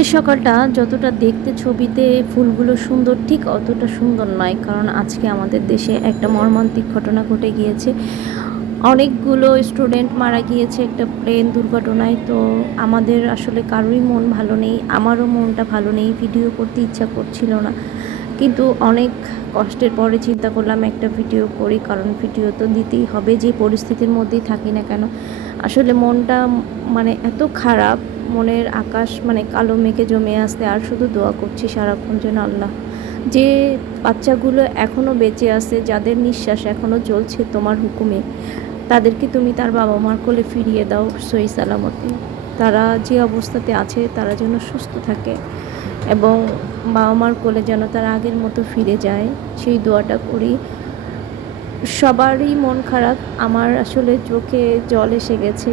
আজকের সকালটা যতটা দেখতে ছবিতে ফুলগুলো সুন্দর, ঠিক অতটা সুন্দর নয়। কারণ আজকে আমাদের দেশে একটা মর্মান্তিক ঘটনা ঘটে গিয়েছে। অনেকগুলো স্টুডেন্ট মারা গিয়েছে একটা প্লেন দুর্ঘটনায়। তো আমাদের আসলে কারোরই মন ভালো নেই, আমারও মনটা ভালো নেই, ভিডিও করতে ইচ্ছা করছিল না। কিন্তু অনেক কষ্টের পরে চিন্তা করলাম একটা ভিডিও করি, কারণ ভিডিও তো দিতেই হবে যে পরিস্থিতির মধ্যেই থাকি না কেন। আসলে মনটা মানে এত খারাপ, মনের আকাশ মানে কালো মেঘে জমে আসতে, আর শুধু দোয়া করছি সারাক্ষণ যেন আল্লাহ, যে বাচ্চাগুলো এখনও বেঁচে আছে, যাদের নিঃশ্বাস এখনও চলছে তোমার হুকুমে, তাদেরকে তুমি তার বাবা মার কোলে ফিরিয়ে দাও সহি সালামতে। তারা যে অবস্থাতে আছে তারা যেন সুস্থ থাকে এবং বাবা মার কোলে যেন তারা আগের মতো ফিরে যায়, সেই দোয়াটা করি। সবারই মন খারাপ, আমার আসলে চোখে জল এসে গেছে,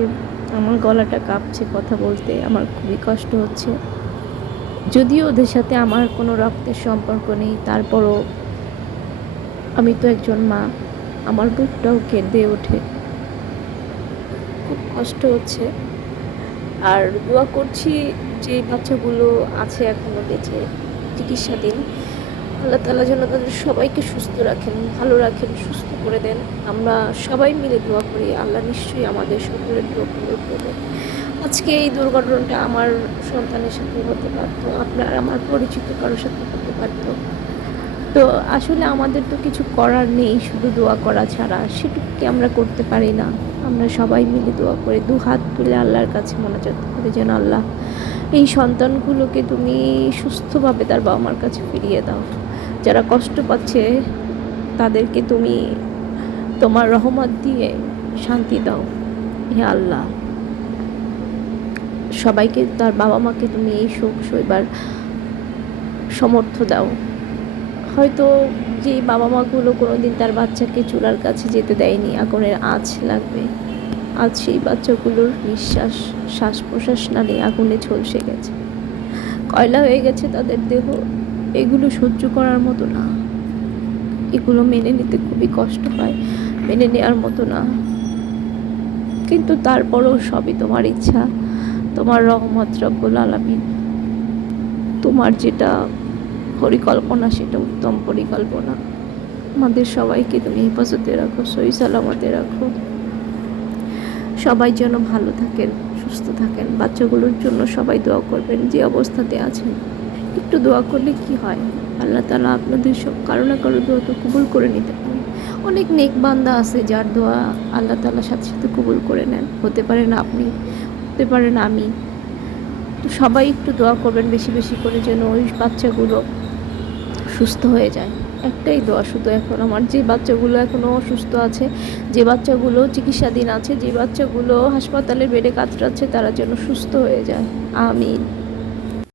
আমার গলাটা কাঁপছে কথা বলতে, আমার খুবই কষ্ট হচ্ছে। যদিও ওদের সাথে আমার কোনো রক্তের সম্পর্ক নেই, তারপরও আমি তো একজন মা, আমার বুকটাও কেঁদে ওঠে, খুব কষ্ট হচ্ছে। আর দোয়া করছি যে বাচ্চাগুলো আছে এখনও বেঁচে চিকিৎসাধীন, আল্লাহ তাআলা যেন তাদের সবাইকে সুস্থ রাখেন, ভালো রাখেন, সুস্থ করে দেন। আমরা সবাই মিলে দোয়া করি, আল্লাহ নিশ্চয়ই আমাদের সকলের দোয়া কবুল করবেন। আজকে এই দুর্ঘটনাটা আমার সন্তানের সাথে হতে পারতো, আপনার আমার পরিচিত কারোর সাথে হতে পারতো। তো আসলে আমাদের তো কিছু করার নেই, শুধু দোয়া করা ছাড়া। সেটুকু কি আমরা করতে পারি না? আমরা সবাই মিলে দোয়া করি, দু হাত তুলে আল্লাহর কাছে মোনাজাত করি যেন আল্লাহ এই সন্তানগুলোকে তুমি সুস্থভাবে তার বাবা মার কাছে ফিরিয়ে দাও। যারা কষ্ট পাচ্ছে তাদেরকে তুমি তোমার রহমত দিয়ে শান্তি দাও হে আল্লাহ। সবাইকে তার বাবা মাকে তুমি এই শোক সইবার সমর্থ দাও। হয়তো যে বাবা মাগুলো কোনোদিন তার বাচ্চাকে চুলার কাছে যেতে দেয়নি, আগুনের আঁচ লাগবে, আজ সেই বাচ্চাগুলোর নিঃশ্বাস, শ্বাস প্রশ্বাস নালী আগুনে ঝলসে গেছে, কয়লা হয়ে গেছে তাদের দেহ। এগুলো সহ্য করার মতো না, এগুলো মেনে নিতে খুবই কষ্ট হয়, মেনে নেওয়ার মতো না। কিন্তু তারপরও সবই তোমার ইচ্ছা, তোমার রহমত রব্বুল আলামিন। তোমার যেটা পরিকল্পনা সেটা উত্তম পরিকল্পনা। আমাদের সবাইকে তুমি হেফাজতে রাখো, সহি সালামতে রাখো। সবাই যেন ভালো থাকেন, সুস্থ থাকেন। বাচ্চাগুলোর জন্য সবাই দোয়া করবেন যে অবস্থাতে আছেন। একটু দোয়া করলে কি হয়, আল্লাহ তাআলা আপনাদের সব কারো না কারো দোয়া তো কবুল করে নিতে পারেন। অনেক নেক বান্দা আছে যার দোয়া আল্লাহ তাআলা সাথে সাথে কবুল করে নেন। হতে পারেন আপনি, হতে পারেন আমি। তো সবাই একটু দোয়া করবেন বেশি বেশি করে, যেন ওই বাচ্চাগুলো সুস্থ হয়ে যায়। একটাই দোয়া শুধু এখন আমার, যে বাচ্চাগুলো এখনও অসুস্থ আছে, যে বাচ্চাগুলো চিকিৎসাধীন আছে, যে বাচ্চাগুলো হাসপাতালের বেডে কাতরাচ্ছে, তারা যেন সুস্থ হয়ে যায়। আমিন।